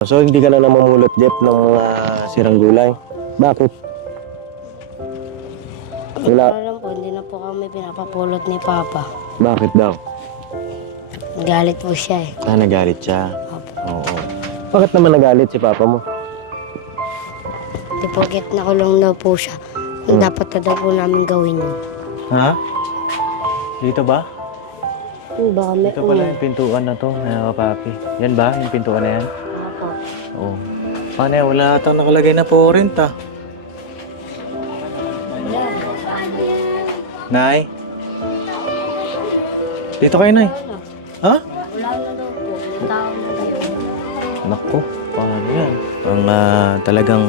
So hindi ka na namumulot, Jeff, ng mga sirang gulay? Bakit? Wala. Alam po, hindi na po kami pinapapulot ni Papa. Bakit daw? Galit po siya eh. Nagalit siya. Opo. Oo. Bakit naman nagalit si Papa mo? Di porket nakulong daw po siya. Dapat na daw po namin gawin yun. Ha? Dito ba? Baka may Ito pala yung pintuan na to, mga kapapi. Yan ba? Yung pintuan na yan? Opo. Oo. Paano yan? Wala ata nakalagay na po rent ah. Nay? Dito kayo, Nay. Ha? Wala na daw po. May tao na daw. Naku, paano yan? Ang talagang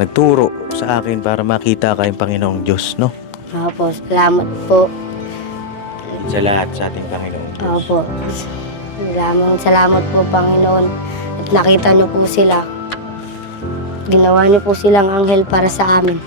nagturo sa akin para makita kayong Panginoong Diyos, no? Opo, salamat po. Sa lahat sa ating Panginoong Diyos. Opo. Salamat po, Panginoon. At nakita niyo po sila. Ginawa niyo po silang anghel para sa amin.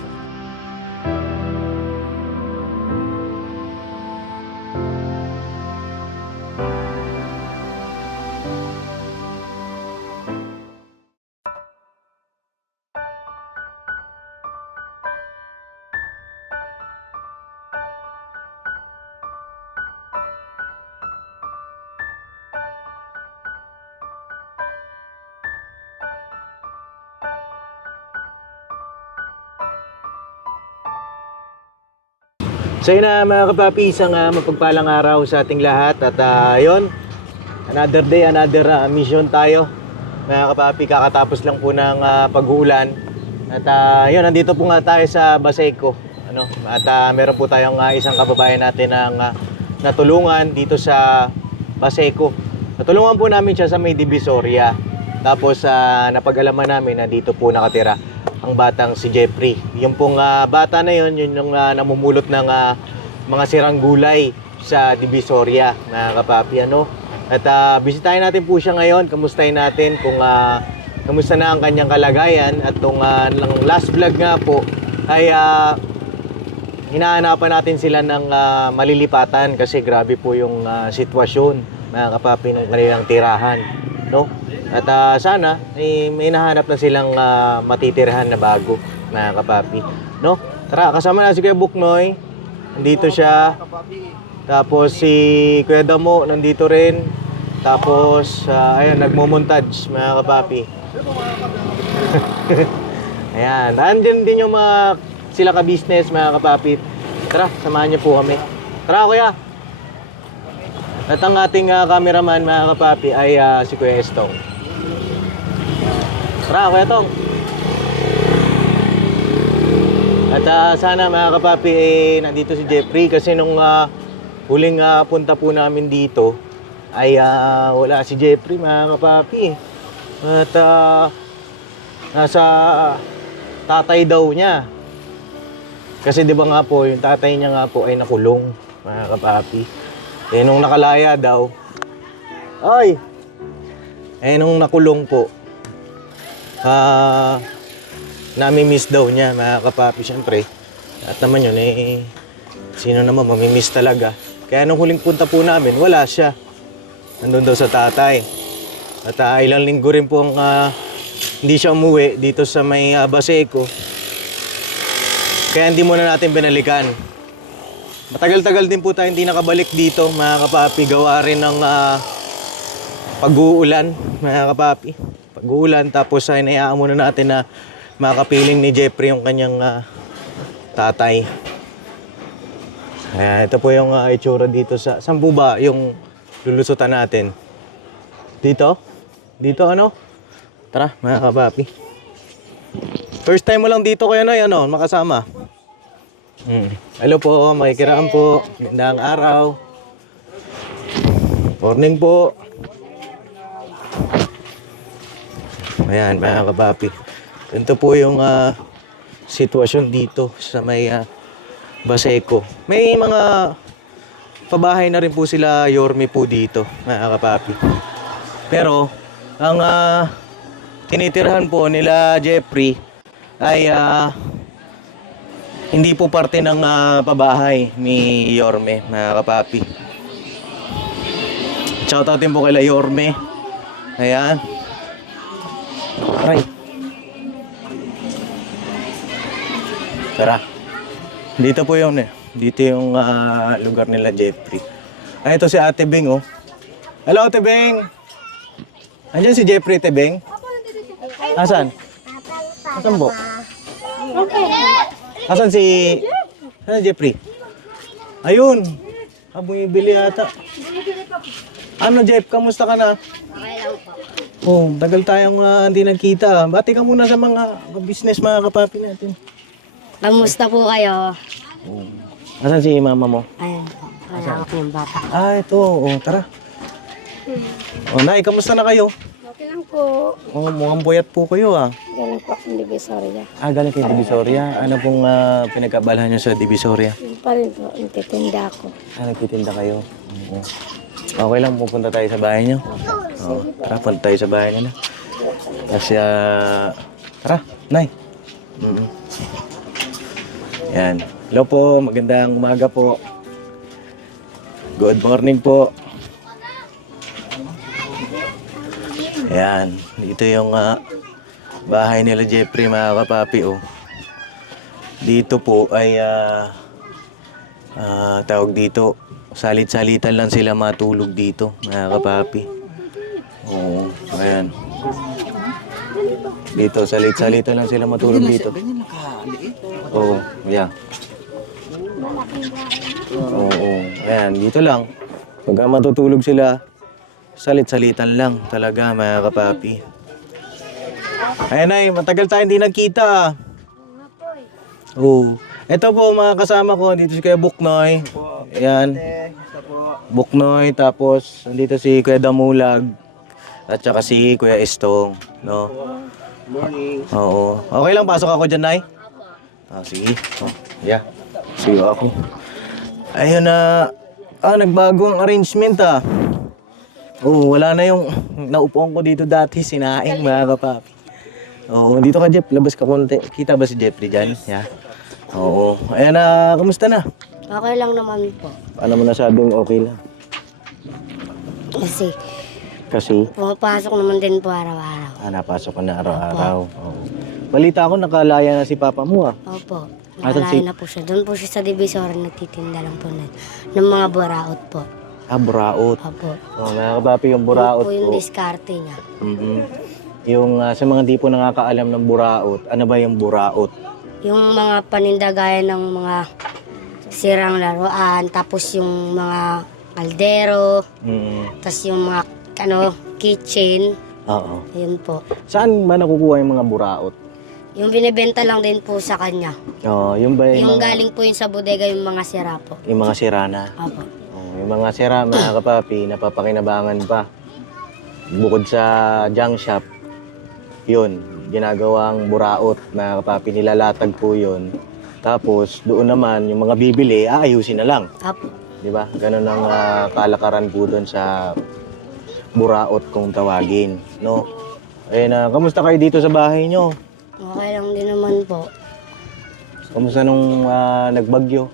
So yun na mga kapapi, isang mapagpalang araw sa ating lahat. At yun, another day, another mission tayo. Mga kapapi, kakatapos lang po ng pag-uulan. At yun, nandito po nga tayo sa Baseco. Ano? At meron po tayong isang kababayan natin ang natulungan dito sa Baseco. Natulungan po namin siya sa may Divisoria. Tapos napag-alaman namin na dito po nakatira ang batang si Jeffrey. Yung pong bata na yun, yun yung namumulot ng mga sirang gulay sa Divisoria, mga kapapi, ano? At bisitahin natin po siya ngayon, kamustahin natin kung kamusta na ang kanyang kalagayan. At itong last vlog nga po ay hinahanapan natin sila ng malilipatan kasi grabe po yung sitwasyon, mga kapapi, ng kanilang tirahan, no? At sana may nahanap na silang matitirahan na bago, mga kapapi, no? Tara, kasama na si Kuya Buknoy. Nandito siya. Tapos si Kuya Damo nandito rin. Tapos ayun, nagmo-montage, mga kapapi. Ayan, andyan din yung mga sila ka-business, mga kapapi. Tara, samahan niyo po kami. Tara, Kuya. At ang ating cameraman, mga kapapi, ay si Kuya Estong. Tara, Kuya Tong. At sana, mga kapapi, nandito si Jeffrey kasi nung huling punta po namin dito ay wala si Jeffrey, mga kapapi. At nasa tatay daw niya. Kasi di ba nga po, yung tatay niya nga po ay nakulong, mga kapapi. Nung nakalaya daw, nung nakulong po, nami-miss daw niya, mga kapapi, syempre. At naman yun, sino naman mamimiss talaga. Kaya nung huling punta po namin, wala siya. Nandun daw sa tatay. At ilang linggo rin po ang hindi siya umuwi dito sa may Baseco. Kaya hindi muna natin binalikan. Matagal-tagal din po tayo hindi nakabalik dito, mga kapapi. Gawa rin ng pag-uulan, mga kapapi. Pag-uulan, tapos ay naiaan muna natin na makapiling ni Jeffrey yung kanyang tatay. Ito po yung itsura dito sa... Saan po ba yung lulusutan natin? Dito? Dito ano? Tara, mga kapapi. First time mo lang dito kaya na yan, makasama. Hello po, makikiraan po. Magandang araw. Morning po. Ayan, mga kapapi. Ito po yung sitwasyon dito sa may Baseco. May mga pabahay na rin po sila Yorme po dito, mga kapapi. Pero ang tinitirhan po nila Jeffrey ay hindi po parte ng pabahay ni Yorme, mga kapapi. Shoutout din po kay Yorme. Ayan. Aray. Tara. Dito po yung, dito yung lugar nila Jeffrey. Ay, ito si Ate Bing, oh. Hello, Ate Bing. Andiyan si Jeffrey, Ate Bing. Asan? Asan po? Asan si... Asan si Jeffrey? Ayun. Bumibili ata. Ano, Jeff? Kamusta ka na? Okay lang po. Oh, tagal tayong hindi nagkita. Bati ka muna sa mga business, mga kapapi natin. Kamusta po kayo? Oh. Asan si mama mo? Ayun po. Malawak yung bata. Ito. Oh, tara. Oh, Nay, kamusta na kayo? Okay lang po. Oh, mukhang buyat po kayo, ah. Galing po akong Divisoria. Galing kayo Divisoria. Ano pong pinagkabalahan nyo sa Divisoria? Yung pa rin po, nagtitinda ako. Nagtitinda kayo? Oo. Okay lang, pupunta tayo sa bahay nyo. Oo. Tara, punta tayo sa bahay nyo na. Kasi, tara, Nay. Yan. Hello po, magandang umaga po. Good morning po. Yan. Dito yung bahay nila Jeffrey, mga kapapi, oh. Dito po ay tawag dito, salit-salitan lang sila matulog dito, mga kapapi. Oo, ayan. Dito, salit-salitan lang sila matulog dito. Oo, yeah. Oo, ayan, dito lang. Pagka matutulog sila, salit-salitan lang talaga, mga kapapi. Ayan ay, matagal tayo hindi nagkita. Oo. Ito po mga kasama ko, dito si Kuya Buknoy. Ayan. Buknoy, tapos nandito si Kuya Damulag. At saka si Kuya Estong, no? Morning. Oo. Okay lang, pasok ako dyan, Nay? Sige. Yeah. Sige ako. Ayun na, nagbago ang arrangement, Oo, wala na yung naupuan ko dito dati, sinaing, mga kapapi. Oo, dito ka, Jeff. Labas ka konti. Kita ba si Jeffrey dyan? Yeah. Oo. Ayan na, kamusta na? Okay lang naman po. Paano mo nasabing okay lang? Kasi Kasi, pumapasok naman din po araw-araw. napasok ka na araw-araw. Oo. Balita ko, nakalaya na si Papa mo, Opo. Asan Nakalaya na po siya. Doon po siya sa Divisoria, nagtitinda lang po ng mga buraot po. Buraot. Opo. Mga kapapi, yung buraot Yun po yung po. diskarte niya. Yung sa mga di po nakakaalam ng buraot, ano ba yung buraot? Yung mga paninda gaya ng mga sirang laruan, tapos yung mga kaldero, tapos yung mga kitchen, Oo. yun po. Saan ba nakukuha yung mga buraot? Yung binibenta lang din po sa kanya. Oo, yung ba Yung mga, galing po yun sa bodega, yung mga sira po. yung mga sirana? Opo. Yung mga sira, mga kapapi, napapakinabangan pa. Bukod sa junk shop, yun, ginagawang buraot, mga kapapi, nilalatag po yun. Tapos, doon naman, yung mga bibili, aayusin na lang. Opo. Di ba? Ganun ang kalakaran po doon sa buraot kung tawagin, no? Kamusta kayo dito sa bahay nyo? Okay lang din naman po. Kamusta nung nagbagyo?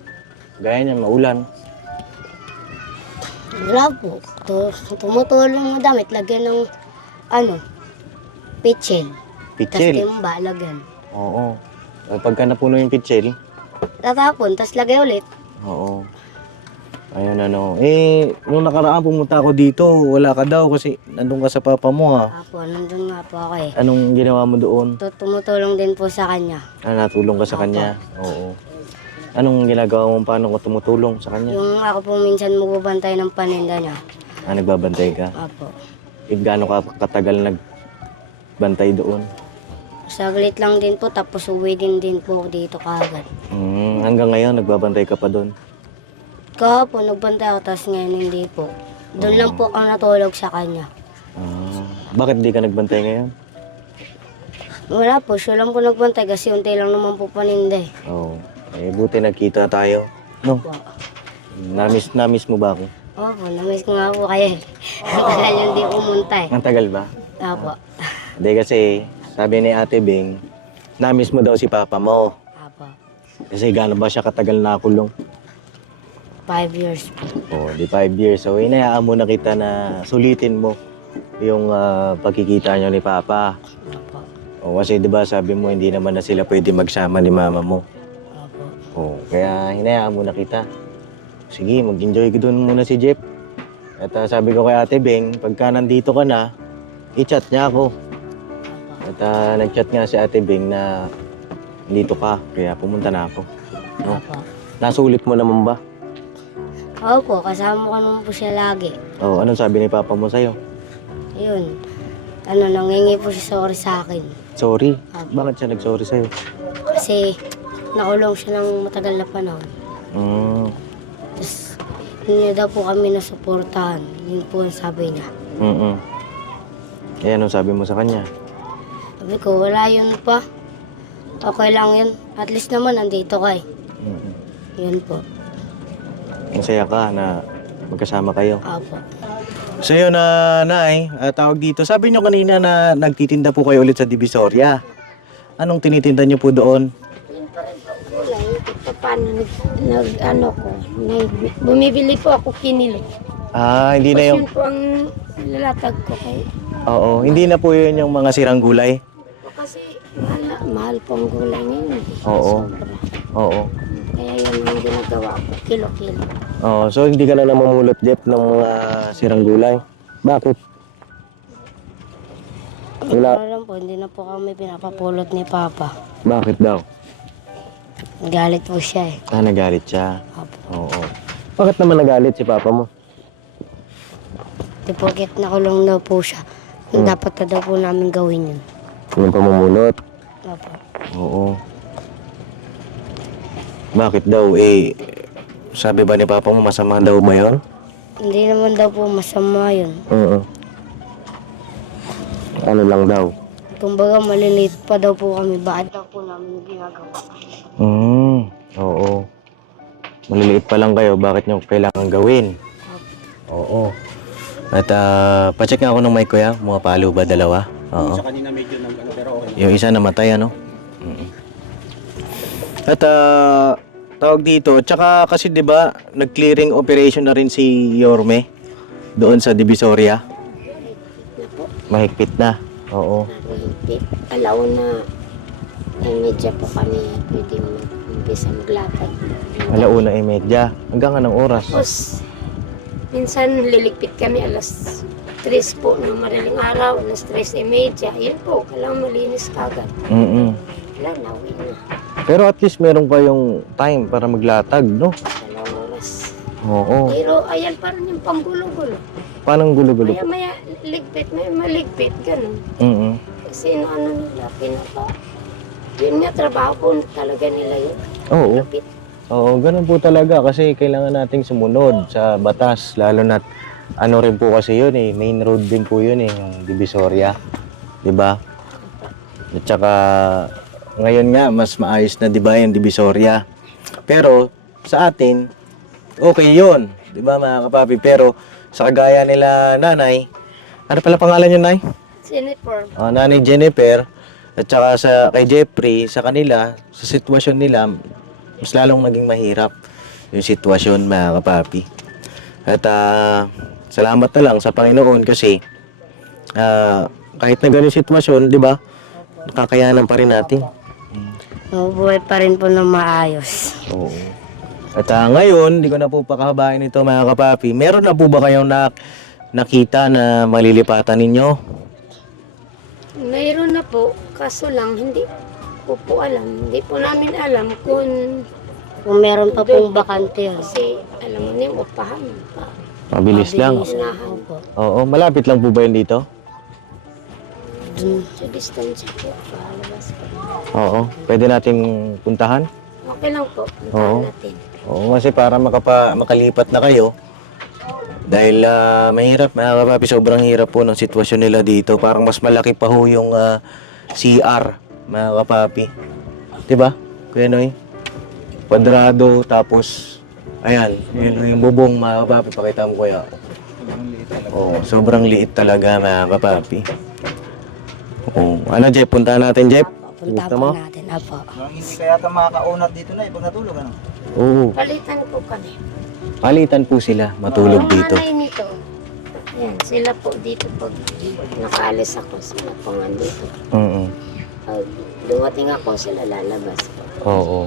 Gaya niya, maulan. Wala po. Tumutulong mo damit, lagyan ng pitchel. Tapos Pitsil. timba, lagyan. Oo. Pagka napuno yung pitsil, Tatapon, tapos lagay ulit. oo. Ayun nung nakaraan pumunta ako dito, wala ka daw kasi nandun ka sa papa mo, Apo, nandun nga po ako eh. Anong ginawa mo doon? Tumutulong din po sa kanya. Natulong ka sa kanya? Oo. Anong ginagawa mo? Paano ka tumutulong sa kanya? Yung ako po minsan magbabantay ng paninda niya. Nagbabantay ka? Apo. Gaano ka katagal nagbantay doon? Saglit lang din po, tapos uwi din po dito kagad. Hanggang ngayon, nagbabantay ka pa doon? Kahapon, nagbantay ako, tapos ngayon hindi po. Doon lang po ako natulog sa kanya. Bakit hindi ka nagbantay ngayon? Wala po, siya lang po nagbantay kasi unti lang naman po paninda eh. Oo. Buti nagkita tayo. No? Opo. Namiss mo ba ako? Opo, namiss ko nga po kayo eh. Tagal yung di umunta eh. Ang tagal ba? Opo. Hindi kasi, sabi ni Ate Bing, namiss mo daw si Papa mo. Opo. Kasi gaano ba siya katagal nakulong? 5 years po. Di 5 years. So, inayaan mo na kita na sulitin mo yung pagkikita niyo ni Papa. Opo. O kasi 'di ba sabi mo hindi naman na sila pwede magsama ni mama mo. Opo. O kaya hinayaan mo na kita. Sige, mag-enjoy ko doon muna si Jeff. At sabi ko kay Ate Beng, pagka nandito ka na, i-chat niya ako. Opo. At nag-chat nga si Ate Beng na dito ka, kaya pumunta na ako. No? Opo. Nasulit mo naman ba? Opo, kasama ko naman po siya lagi. O, anong sabi ni Papa mo sa'yo? Ayun. Nangingi po siya sorry sa akin. Sorry? Opo. Bakit siya nag-sorry sa'yo? Kasi nakulong siya ng matagal na panahon. Mm. Tapos hindi daw po kami nasuportahan. Yun po ang sabi niya. Mm-mm. Eh, anong sabi mo sa kanya? Sabi ko, wala yun pa. Okay lang yun. At least naman nandito ka eh. Mm-mm. Yun po. Masaya ka na magkasama kayo. Opo. So yun Nay, tawag dito. Sabi nyo kanina na nagtitinda po kayo ulit sa Divisoria. Anong tinitinda nyo po doon? Yun pa rin po gulay. Paano ano ko, bumibili po ako kinilo. Hindi na Tapos yung... yun po ang lalatag ko kay. Oo, hindi na po yun yung mga sirang gulay. Kasi mahal po ang gulay ngayon. Oo. Sobra. Oo. Kaya yun ang ginagawa ko, kilo-kilo. Oo, so hindi ka na namamulot, Jeff, ng mga sirang gulay. Bakit? Wala. Alam po, hindi na po kami pinapapulot ni Papa. Bakit daw? Galit po siya eh. Nagalit siya. Opo. Oo. Bakit naman nagalit si Papa mo? Di porket nakulong daw po siya. Dapat na daw po namin gawin yun. Yung pamumulot? Opo. Oo. Bakit daw? Sabi ba ni Papa mo masama daw ba yun? Hindi naman daw po masama yun. Oo. Ano lang daw? Kumbaga maliliit pa daw po kami. Bakit daw po namin ginagawa? Oo. Maliliit pa lang kayo, bakit nyo kailangan gawin? Oo. At pacheck nga ako ng mic ko ya, mga palo ba dalawa? Oo. Sa kanina medyo pero okay. Yung isa namatay ano? Mm. At tawag dito, tsaka kasi 'di ba, nag-clearing operation na rin si Yorme doon sa Divisoria. Mahigpit na. Oo. Mahigpit. Alaw na medyo po kami pwede mag-umpisa maglatag. 1:30. Hanggang anong oras? Tapos, minsan liligpit kami alas 3 po ng madaling araw, alas 3:30. Yun po, kailangan malinis kagad. Mm. Wala na, uwi na. Pero at least meron pa yung time para maglatag, no? 2 oras. Oo. Pero ayan pa rin yung panggulo-gulo. Paano gulo-gulo? Maya-maya ligpit, may maligpit, ganun. Mm. Kasi ano nila, pinapa. Yun nga, trabaho po talaga nila yun. Oo. Lupit. Oo, ganun po talaga kasi kailangan nating sumunod sa batas, lalo na ano rin po kasi yun main road din po yun yung Divisoria, 'di ba? At saka ngayon nga mas maayos na 'di ba yung Divisoria. Pero sa atin okay 'yun, 'di ba mga kapapi? Pero sa kagaya nila nanay, ano pala pangalan niyo, Nay? Jennifer, Nanay Jennifer at saka kay Jeffrey, sa kanila, sa sitwasyon nila, mas lalong naging mahirap yung sitwasyon mga kapapi. At salamat na lang sa Panginoon kasi kahit na ganyung sitwasyon, di ba, nakakayanan pa rin natin. Mabubuhay pa rin po ng maayos. Oo. At ngayon, di ko na po pakahabain ito mga kapapi. Meron na po ba kayong nakita na malilipatan ninyo? mayroon na po, kaso lang hindi ko po alam. Hindi po namin alam kung Kung meron pa pong bakante yun. kasi alam mo na yung upahan pa. Mabilis lang. Unahan. Opo. Oo, malapit lang po ba yun dito? Sa distance po, palabas po. Oo, pwede nating puntahan? Okay lang po, Oo. puntahan natin. Oo, kasi para makalipat na kayo. Dahil mahirap, mga kapapi, sobrang hirap po ng sitwasyon nila dito. Parang mas malaki pa ho yung CR, mga kapapi. Diba, Kuya Noy? Kwadrado, tapos, ayan, yun yung bubong, mga kapapi. Pakita mo kuya. Oo, sobrang liit talaga, mga kapapi. Oo, ano Jeff, puntahan natin Jeff? Punta Gusto po mo? natin. Opo. Hindi kaya ata makakaunat dito na pag natulog ano? Oo, Palitan po kami. palitan po sila, matulog Yung dito. nanay nito, ayan, sila po dito pag nakaalis ako, sila po nga dito. Oo. Pag dumating ako, sila lalabas po. Oo.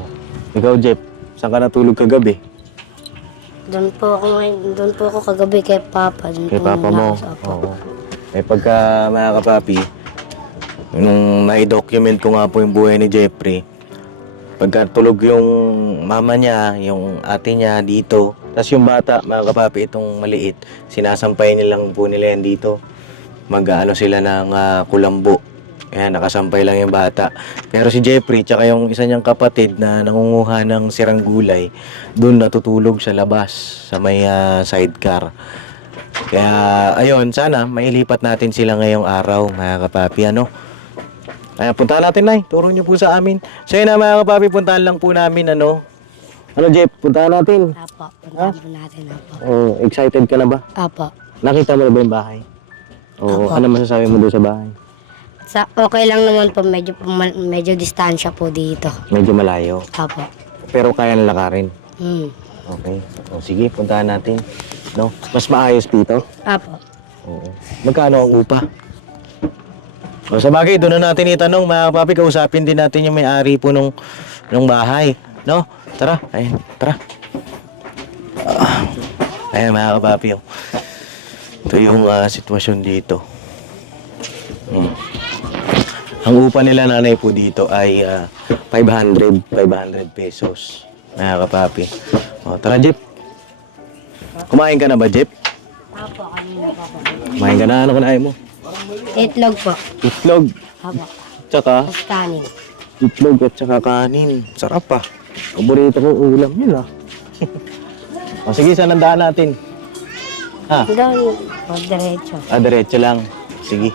Ikaw, Jeff, saan ka natulog kagabi? Doon po ako kagabi kay Papa. Doon Kay po papa mo? Opo. Oo. Eh pagka mga kapapi, nung na-document ko nga po yung buhay ni Jeffrey, pagka tulog yung mama niya, yung ate niya dito, tapos yung bata, mga kapapi, itong maliit, sinasampay nilang po nila yan dito. Mag-ano sila ng kulambo. Ayan, nakasampay lang yung bata. Pero si Jeffrey, tsaka yung isa niyang kapatid na nangunguha ng sirang gulay, doon natutulog sa labas, sa may sidecar. Kaya, ayun, sana mailipat natin sila ngayong araw, mga kapapi, ano? Kaya puntahan natin, Nay. Turo niyo po sa amin. So yun na, mga kapapi, puntahan lang po namin, ano? Ano, Jeff? Puntahan natin. Apo, puntahan po natin. Apo. Oh, excited ka na ba? Apo. Nakita mo na ba yung bahay? Oo, Apo. ano masasabi mo doon sa bahay? Okay lang naman po, medyo distansya po dito. Medyo malayo. Apo. Pero kaya na lakarin. Okay. O, sige, puntahan natin. No? Mas maayos dito. Apo. Oo. Magkano ang upa? O, sa bagay, doon na natin itanong, mga papi, kausapin din natin yung may-ari po nung bahay. No? Tara, ayun, tara. Ayan, mga kapapi. Oh. Ito yung sitwasyon dito. Ang upa nila nanay po dito ay 500 pesos. Mga kapapi. O, tara, Jeep. Kumain ka na ba, Jeep? Apo, kanina pa po. Kumain ka na. Ano kunain mo? Itlog po. Itlog. Apo. Tsaka, Tapos kanin. itlog at tsaka kanin. Sarap pa. Paborito kong ulam yun, ah. O, sige, saan ang daan natin? Ha? Doon po, diretso. Diretso lang. Sige.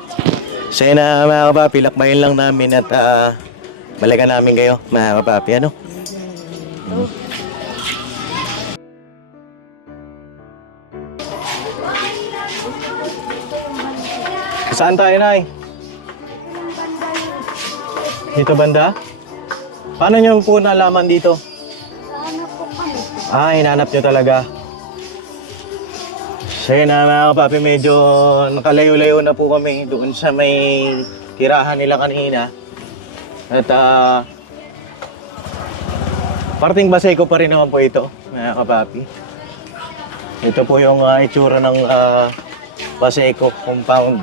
So yun na, mga kapapi, lakbayin lang namin at balikan namin kayo, mga kapapi, ano? Saan tayo, Nay? Dito banda? Paano nyo po nalaman dito? Hinanap nyo talaga. So yun na, mga kapapi, medyo nakalayo-layo na po kami doon sa may tirahan nila kanina. At parting Baseco pa rin naman po ito, mga kapapi. Ito po yung itsura ng Baseco compound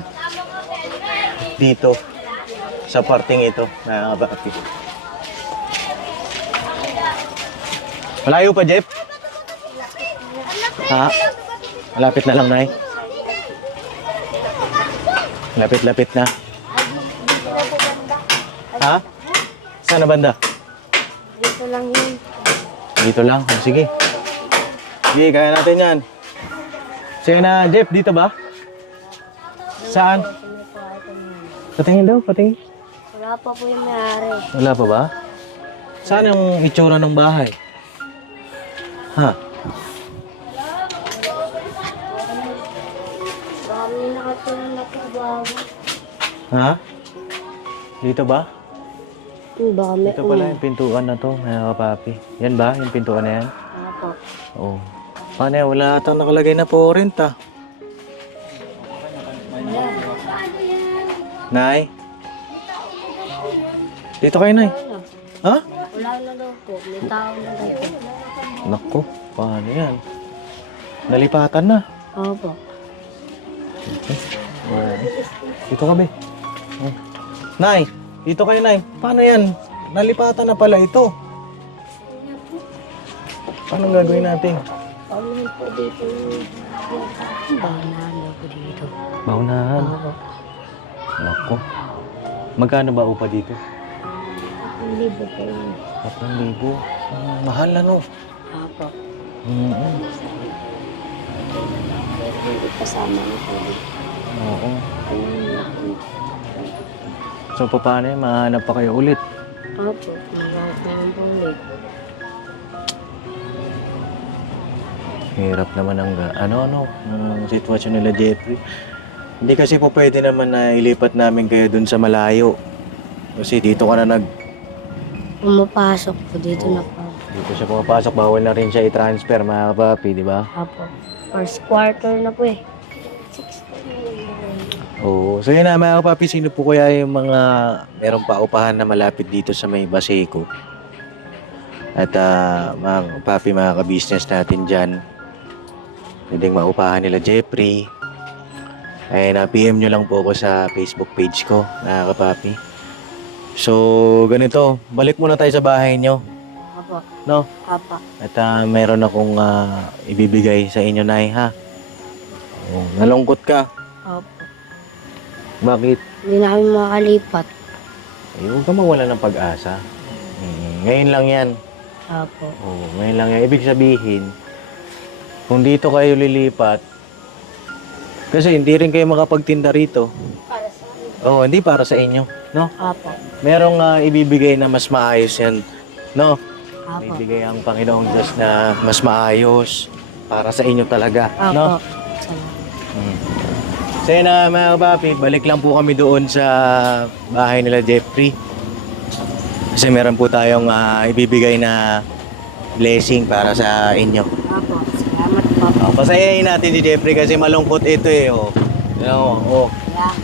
dito sa parting ito, mga kapapi. Malayo pa, Jeff? Ha? Malapit na lang, Nay. Lapit-lapit na. Ha? Saan na banda? Dito lang yun. Dito lang. Oh, sige. Sige, kaya natin yan. Sige na, Jeff, dito ba? Saan? Patingin daw, patingin. Wala pa po yung may-ari. Wala pa ba? Saan yung itsura ng bahay? Ha? Marami nakatulong na po bago. Ha? Dito ba? Baka may Ito pala yung pintuan na to, mga kapapi. Yan ba? Yung pintuan na yan? Apo. Oo. Paano yan? Wala atang nakalagay na po rent, ah. Nay? Dito kayo, Nay. Ha? Wala na daw po. May tao na daw po. Naku, paano yan? Nalipatan na. Opo. Dito kami. Oh. Nay, dito kayo, Nay. Paano yan? Nalipatan na pala ito. Paano gagawin natin? Paunahan po dito. Paunahan daw po dito. Baunahan. Opo. Naku. Magkano ba upa dito? Libo po yun. 4,000. Mahal na, no? Opo. Hindi kasama na po. Oo. So, paano yan? Mahanap pa kayo ulit? Opo. Magkakaroon naman po ulit. Hirap naman ang sitwasyon nila, Jeffrey. Hindi kasi po pwede naman na ilipat namin kayo dun sa malayo. Kasi dito ka na Pumapasok po dito na po. Dito siya pumapasok. Bawal na rin siya i-transfer, mga kapapi, di ba? Opo. First quarter na po eh. Oo. So yun na mga kapapi, sino po kaya yung mga merong paupahan na malapit dito sa may Baseco? At mga kapapi, mga ka-business natin dyan, pwedeng maupahan nila Jeffrey. Ay PM nyo lang po ako sa Facebook page ko, mga kapapi. So, ganito, balik muna tayo sa bahay nyo, Opo. no? Opo. At meron akong ibibigay sa inyo, Nay, ha? Oh, nalungkot ka. Opo. Bakit? Hindi na kami makalipat. Eh, huwag ka mawala ng pag-asa. Ngayon lang yan. Opo. Oo, ngayon lang yan. Ibig sabihin, kung dito kayo lilipat, kasi hindi rin kayo makapagtinda rito. Para sa akin. Oo, hindi para sa inyo, no? Opo. Merong ibibigay na mas maayos yan, no? Opo. Ibibigay ang Panginoong Diyos na mas maayos para sa inyo talaga, no? Opo. Salamat. So yun na mga kapapi, balik lang po kami doon sa bahay nila Jeffrey. Kasi meron po tayong ibibigay na blessing para sa inyo. Opo. Salamat po. Pasayahin natin si Jeffrey kasi malungkot ito eh. Oh. Oh. Yeah.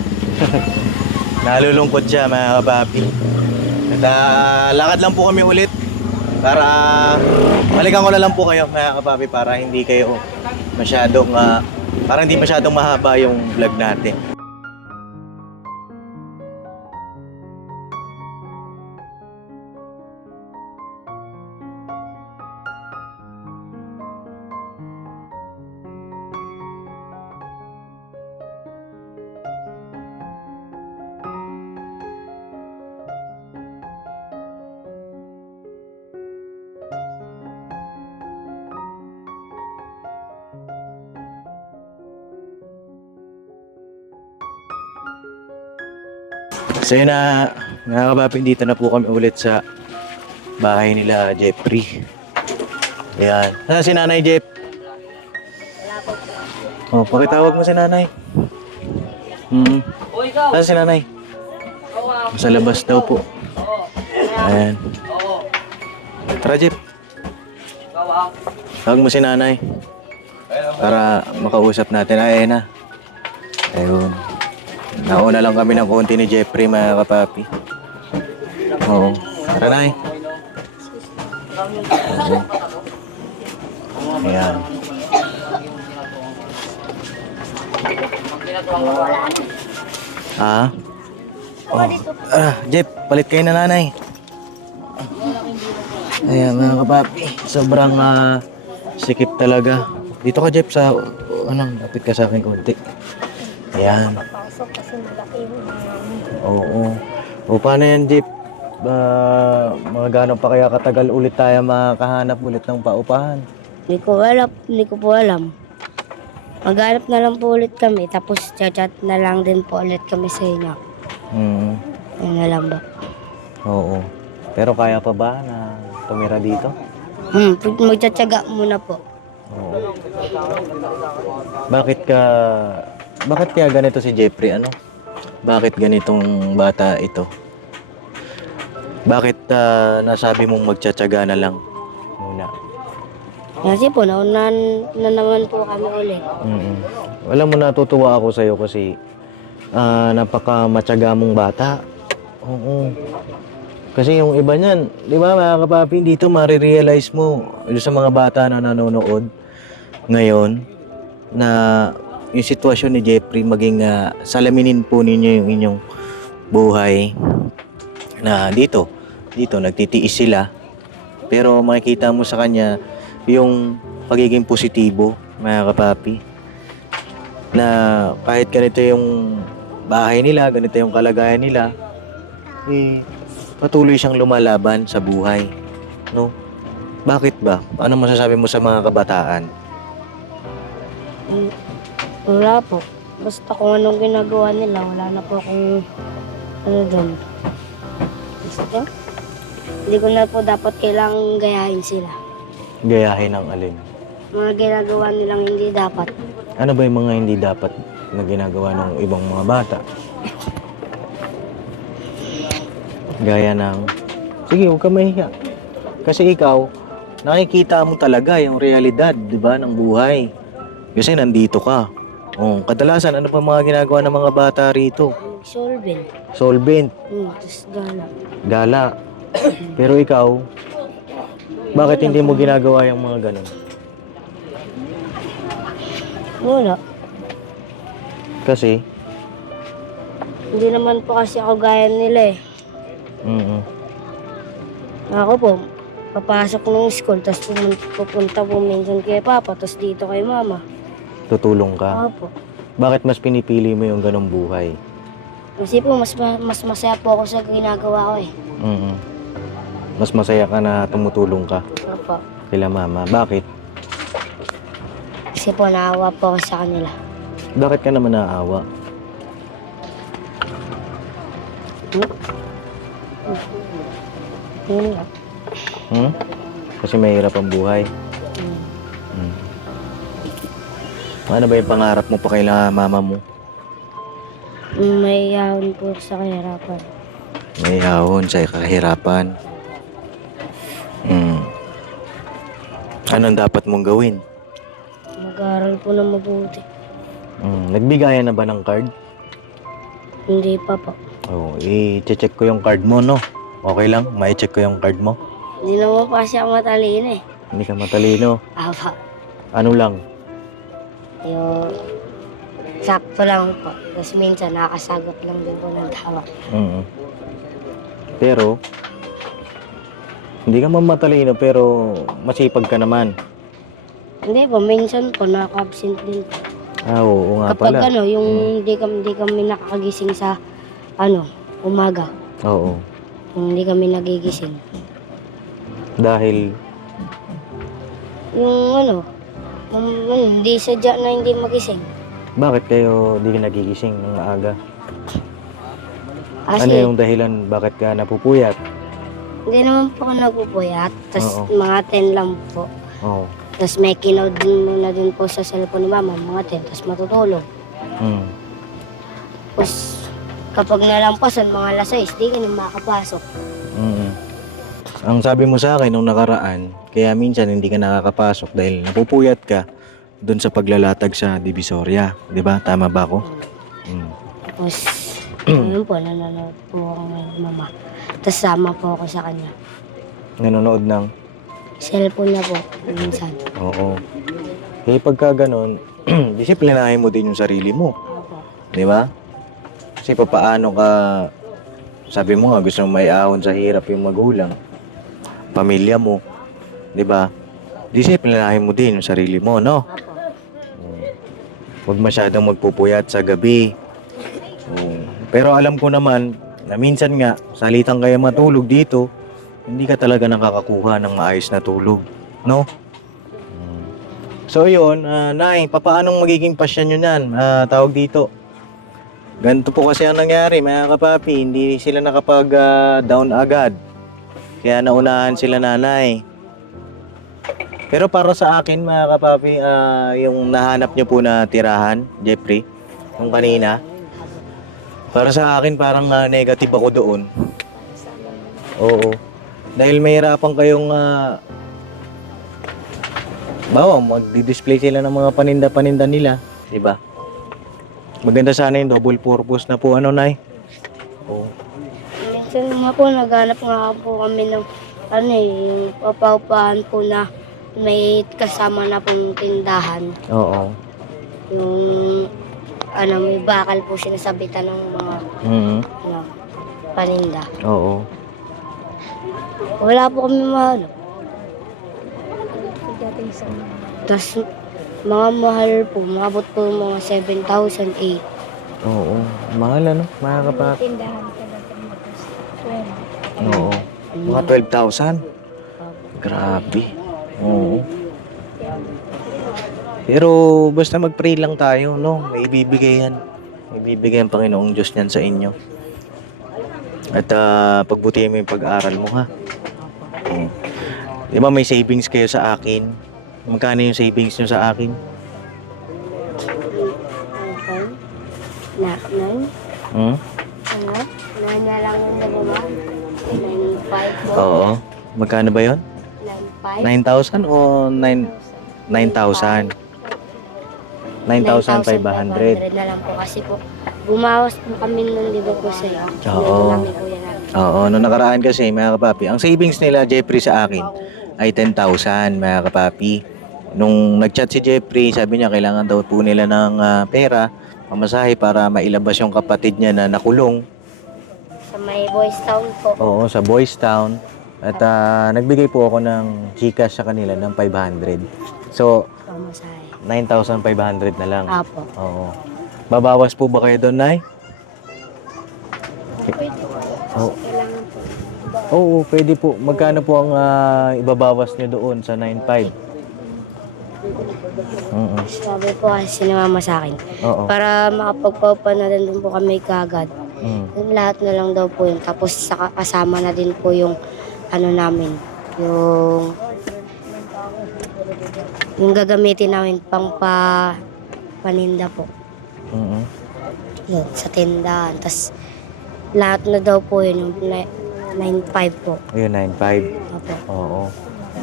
Nalulungkot siya mga kapapi. At lakad lang po kami ulit para balikan ko na lang po kayo mga kapapi para hindi kayo masyadong para hindi masyadong mahaba yung vlog natin. So yun na, mga kabapin, dito na po kami ulit sa bahay nila Jeffrey. Ayan. Saan si Nanay Jeff? Oh, pakitawag mo si Nanay. Saan si Nanay? Sa labas daw po. Ayan. Tara Jeff. Tawag mo si Nanay. Para makausap natin. Ayan na. Ayun. Nauna lang kami ng konti ni Jeffrey mga kapapi. Oo. Tara na eh. Ayan. Ah? Oh. Jeff, palit kayo na nanay. Ayan mga kapapi. Sobrang sikip talaga. Dito ka Jeff sa lapit ka sa akin konti. Ayan. Papasok kasi malaki yung Oo. O paano yan, Jeep? Mga gano'n pa kaya katagal ulit tayo makahanap ulit ng paupahan? Hindi ko po alam. Maghanap na lang po ulit kami, tapos chat na lang din po ulit kami sa inyo. Yan na lang ba? Oo. Pero kaya pa ba na tumira dito? Magtsatsaga muna po. Oo. Bakit kaya ganito si Jeffrey, ano? Bakit ganitong bata ito? Bakit nasabi mong magtsatsaga na lang muna? Kasi po, naunan na naman po kami ulit. Alam mo, natutuwa ako sa'yo kasi napaka-matyaga mong bata. Oo. Kasi yung iba niyan, di ba mga kapapi, dito marirealize mo sa mga bata na nanonood ngayon na yung sitwasyon ni Jeffrey maging salaminin po ninyo yung inyong buhay na dito nagtitiis sila pero makikita mo sa kanya yung pagiging positibo mga kapapi na kahit ganito yung bahay nila, ganito yung kalagayan nila patuloy siyang lumalaban sa buhay, no? Bakit ba? Ano masasabi mo sa mga kabataan? Wala po. Basta kung anong ginagawa nila, wala na po akong doon. Basta, hindi ko na po dapat kailangang gayahin sila. Gayahin ang alin? Mga ginagawa nilang hindi dapat. Ano ba yung mga hindi dapat na ginagawa ng ibang mga bata? Gaya ng... Sige, huwag ka mahiya. Kasi ikaw, nakikita mo talaga yung realidad, di ba, ng buhay. Kasi nandito ka. Oh, kadalasan ano pa mga ginagawa ng mga bata rito? Solvent. Solvent, Tapos gala. gala. Pero ikaw, bakit hindi mo ginagawa yung mga ganun? Wala. Kasi, Hindi naman po kasi ako gaya nila eh. Ako po, papasok ng school, tapos pupunta po minsan kay Papa, tapos dito kay Mama. tutulong ka. Ako po. Bakit mas pinipili mo yung ganong buhay? Kasi po, mas masaya po ako sa ginagawa ko eh. Mas masaya ka na tumutulong ka Opo. kila mama. Bakit? Kasi po, naawa po ako sa kanila. Bakit ka naman naawa? Yun nga. Kasi mahirap ang buhay. Ano ba yung pangarap mo pa kay mama mo? May yawon po sa kahirapan. May hahon sa kahirapan. Anong dapat mong gawin? Mag-aaral po na mabuti. Nagbigayan na ba ng card? Hindi pa po. Oo, i-check ko yung card mo, no? Okay lang? Mai-check ko yung card mo? Hindi naman po kasi ako matalino eh. Hindi ka matalino. Apa. Ano lang? Yung sakto lang po. Tapos minsan nakakasagot lang din po ng tawa. Pero, hindi ka man matalino pero masipag ka naman. Hindi po, minsan po nakaka-absent din po. Oo nga Kapag pala. ano, yung hindi kami nakakagising sa umaga. Oo. Yung hindi kami nagigising. Dahil, Yung hindi sadya na hindi magising. bakit kayo di nagigising ng maaga? Kasi Ano yung dahilan bakit ka napupuyat? hindi naman po ako nagpupuyat. Tapos Oo. mga 10 lang po. Oo. Tapos may kinood din muna din po sa cellphone ni Mama, mga 10. Tapos matutulog. Tapos kapag nalampasan mga alas 6, di ka na makakapasok. Ang sabi mo sa akin nung nakaraan, kaya minsan hindi ka nakakapasok dahil napupuyat ka doon sa paglalatag sa Divisoria. Di ba? Tama ba ako? Tapos ngayon po, nanonood po ako ngayon Mama. Tapos sama po ako sa kanya. Nanonood ng... Cellphone niya po, minsan. Oo. Eh pagka ganun, disiplinahin mo din yung sarili mo. Opo. Di ba? Kasi papaano ka... Sabi mo nga, gusto mo may ahon sa hirap yung magulang. Pamilya mo. Di ba? Disiplinahin mo din yung sarili mo, no? Huwag masyadong magpupuyat sa gabi. Pero alam ko naman na minsan nga, salitang kaya matulog dito, hindi ka talaga nakakakuha ng maayos na tulog. No? So yun, Nay, papaanong magiging pasyan nyo yan? Tawag dito. Ganito po kasi ang nangyari, mga kapapi. Hindi sila nakapag-down agad. Kaya naunahan sila nanay. Pero para sa akin, mga kapapi, yung nahanap nyo po na tirahan, Jeffrey, yung kanina, para sa akin parang negative ako doon. Oo. Dahil mahirapan kayong magdi-display sila ng mga paninda-paninda nila, 'di ba? Maganda sana yung double purpose na po Nay. Oo. Minsan nga po, naghanap nga po kami ng yung papaupahan po na may kasama na pong tindahan. Oo. Yung may bakal po sinasabitan ng mga paninda. Oo. Wala po kami mahal. Tapos mga mahal po, maabot po mga 7,000, 8. Oo. Mahal mga kapapi. Tindahan ka na Oo. Mga 12,000. Grabe. Oo. Pero basta mag-pray lang tayo, no? May ibibigay yan. May ibibigay ang Panginoong Diyos niyan sa inyo. At pagbutihin mo yung pag-aaral mo, ha? Di ba may savings kayo sa akin? Magkano yung savings nyo sa akin? Hmm? Nanya lang yun na ba? 9,500 po. Oo. Magkano ba yon? 9,500. 9,000 o 9,000? 9,500. na lang po kasi po. Bumawas po kami nun, di ba po sa'yo? Oo. Namin kuya namin. Oo, nung nakaraan kasi mga kapapi, ang savings nila Jeffrey sa akin ay 10,000 mga kapapi. Nung nagchat si Jeffrey, sabi niya kailangan daw po nila ng pera, pamasahe para mailabas yung kapatid niya na nakulong. Sa may Boys Town po. Oo, sa Boys Town. At nagbigay po ako ng Gcash sa kanila ng 500. So, Pamasahe. 9,500 na lang. Apo. Oo. Babawas po ba kayo doon, Nay? Pwede po. Oo. Kailangan po. Oo, pwede po. Magkano po ang ibabawas niyo doon sa 9,500? Oo. Sabi po kasi ni mama sa akin. Oo. Para makapagpapanalan din po kami kagad. Mm. Yung lahat na lang daw po yun. Tapos kasama na din po yung ano namin. Yung gagamitin namin pang paninda po. Oo. Yun, sa tindahan. Tapos lahat na daw po yun. Yung 9.5 po. Ayun, 9,500. Opo. Oo.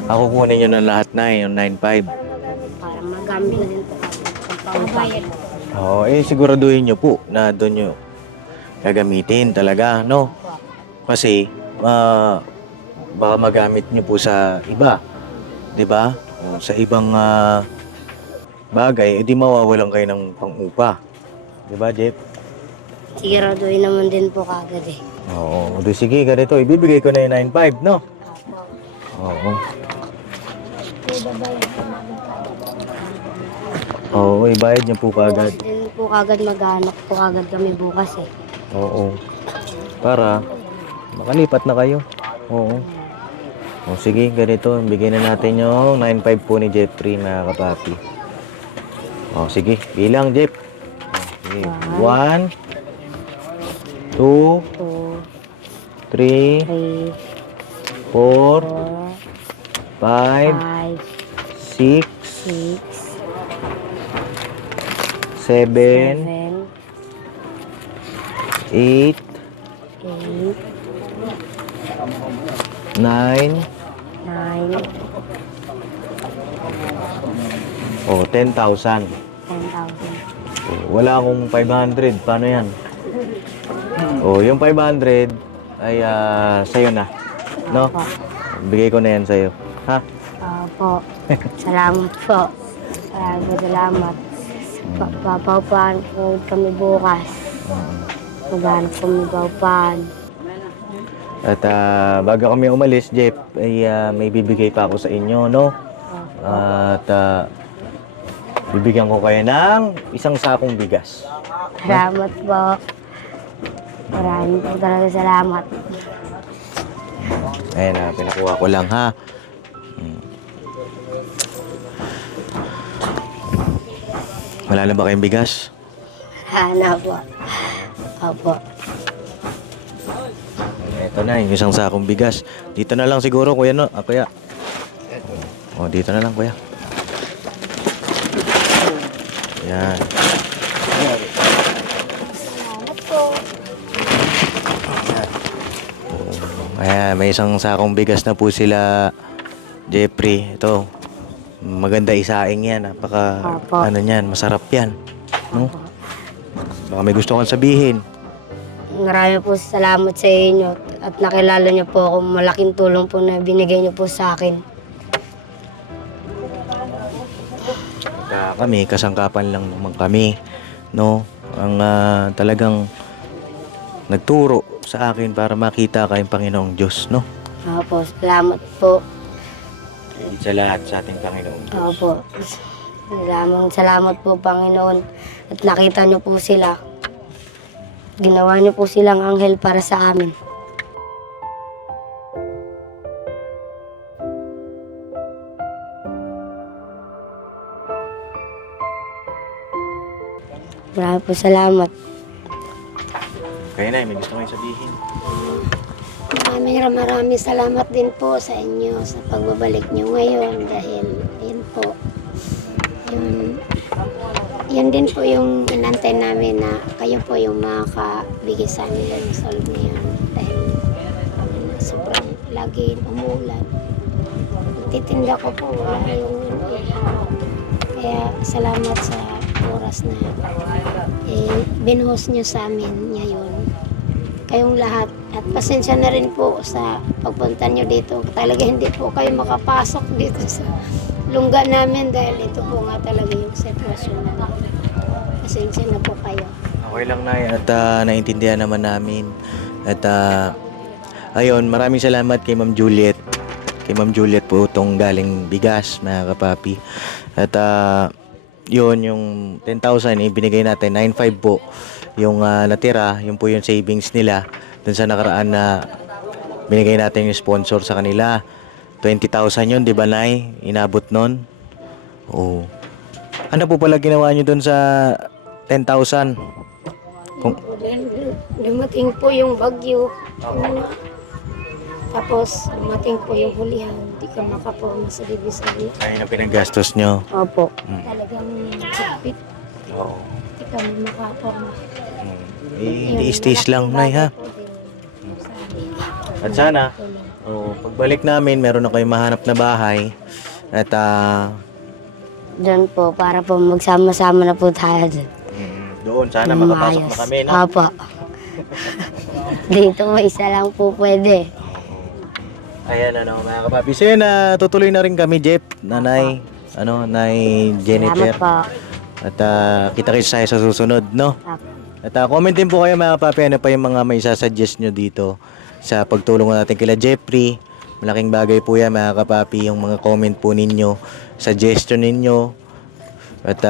Ako kunin nyo na lahat na yung 9,500. Para magamit na din po kami. Pangbayad. Oo, siguraduhin nyo po na doon nyo gagamitin talaga, no? Kasi, baka magamit nyo po sa iba. 'Di ba? O, sa ibang bagay, edi mawawalan kayo ng pang-upa. 'Di ba, Jeff? Siguraduhin naman din po kagad eh. Oo. O, sige, ganito. Ibibigay ko na yung 9,500, no? Oo. Oo, ibayad niyo po kagad. Bukas din po kagad maghanap po kagad kami bukas eh. Oo. Para makalipat na kayo. Oo. O sige, ganito. Bigyan na natin yung 9,500 po ni Jeffrey, mga kapapi. O sige, bilang Jeff. Okay. 1, 2, 2, 3, 3, 4, 4, 5, 5, 6, 6, 7, 7, 8, 8, 9, 9, o 10,000. 10,000. Wala akong 500. Paano yan? O, yung 500 ay sa'yo na. No? Opo. Bigay ko na yan sa'yo. Ha? Opo. Salamat po. Salamat. Papaupahan po kami bukas. Maghanap kami paupahan. At bago kami umalis, Jeff, ay may bibigay pa ako sa inyo, no? At bibigyan ko kayo ng isang sakong bigas. Salamat po. Maraming po talaga salamat. Ayan na, pinakuha ko lang, ha? Wala na ba kayong bigas? Sana po. Opo. Ito na, yung isang sakong bigas. Dito na lang siguro, kuya, no? Kuya. O, dito na lang, kuya. Ayan. Salamat po. Ayan, may isang sakong bigas na po sila, Jeffrey. Ito, maganda isaing yan. Napaka, Opo. ano yan, masarap yan. No? Baka may gusto kang sabihin. Marami po salamat sa inyo at nakilala niyo po ako. Malaking tulong po na binigay niyo po sa akin. Kami, kasangkapan lang naman kami. No? Ang talagang nagturo sa akin para makita kayong Panginoong Diyos. No? Opo, salamat po. Sa lahat sa ating Panginoong Diyos. Opo. Salamat po, Panginoon. At nakita niyo po sila. Ginawa niyo po silang anghel para sa amin. Maraming po salamat. Kaya na, may gusto kayong sabihin. Maraming salamat din po sa inyo sa pagbabalik niyo ngayon dahil yun po, yun din po yung inantay namin na kayo po yung makakabigay sa amin ng solve ngayon dahil sobrang lagi umuulan. Titinda ko po, wala yung kaya salamat sa oras na binuhos niyo sa amin ngayon. Kayong lahat. At pasensya na rin po sa pagpunta niyo dito. Talaga hindi po kayo makapasok dito sa lungga namin dahil ito po nga talaga yung sitwasyon namin. Pasensya na po kayo. Okay lang, Nay. At naintindihan naman namin. At ayun, maraming salamat kay Ma'am Juliet. Kay Ma'am Juliet po itong galing bigas, mga kapapi. At yun, yung 10,000 ibinigay natin, 9,500 po. Yung natira, yun po yung savings nila. Dun sa nakaraan na binigay natin yung sponsor sa kanila. 20,000 yun, di ba, Nay? Inabot nun. Oo. Ano po pala ginawa nyo dun sa 10,000? Dumating po yung bagyo. Tapos dumating po yung hulihan. Hindi ka makaporma sa divisory. Ayun ang pinaggastos nyo. Opo. Talagang sakit. Oo. Hindi kami makaporma. Tiis-tiis lang, Nay, ha? At sana, pagbalik namin, meron na kayong mahanap na bahay. At Doon po, para po magsama-sama na po tayo doon. doon, sana makapasok na kami, no? Opo. Dito po, isa lang po pwede. Ayan, mga kapapi. So yun, tutuloy na rin kami, Jeff, Nay Jennifer. Salamat po. At kita-kits tayo sa susunod, no? Opo. At comment din po kayo, mga kapapi, ano pa yung mga may sasuggest nyo dito sa pagtulong natin kila Jeffrey. Malaking bagay po yan, mga kapapi, yung mga comment po ninyo, suggestion ninyo. At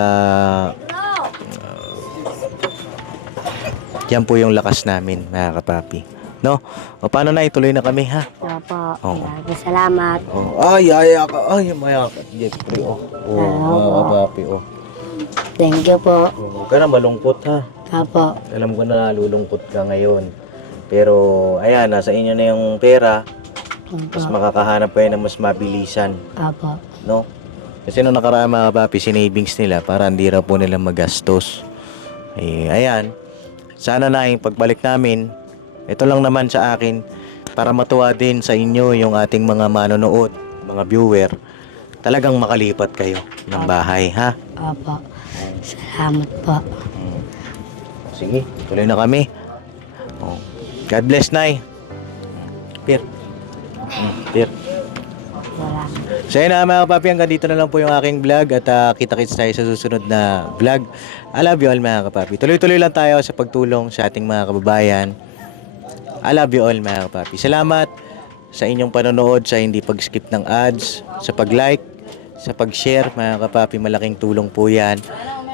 yan po yung lakas namin, mga kapapi. No? O paano, na ituloy na kami, ha? Opo. Oo. Maraming salamat. Oh, maya ka, Jeffrey, mga kapapi, Thank you po. Huwag ka na malungkot, ha? Opo. Alam ko na lulungkot ka ngayon. Pero, ayan, nasa inyo na yung pera. Mas Opo. makakahanap kayo ng mas mabilisan, Opo. no? Kasi nung nakaraan, mga kapapi, sinavings nila para hindi raw po nila magastos. Ayan. Sana na yung pagbalik namin, ito lang naman sa akin, para matuwa din sa inyo yung ating mga manonood, mga viewer, talagang makalipat kayo ng bahay, ha? Opo. Salamat po. Sige, tuloy na kami. God bless, Nay. Pier. Pier. Salamat. So yun, mga kapapi, hanggang dito na lang po yung aking vlog at kita-kits tayo sa susunod na vlog. I love you all, mga kapapi. Tuloy-tuloy lang tayo sa pagtulong sa ating mga kababayan. I love you all, mga kapapi. Salamat sa inyong panonood, sa hindi pag-skip ng ads, sa pag-like, sa pag-share, mga kapapi. Malaking tulong po yan.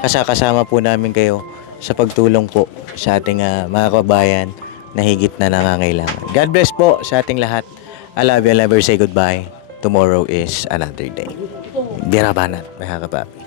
Kasama po namin kayo sa pagtulong po sa ating mga kababayan na higit na nangangailangan. God bless po sa ating lahat. I love you. I'll never say goodbye. Tomorrow is another day. Birabanat, mga kapapi.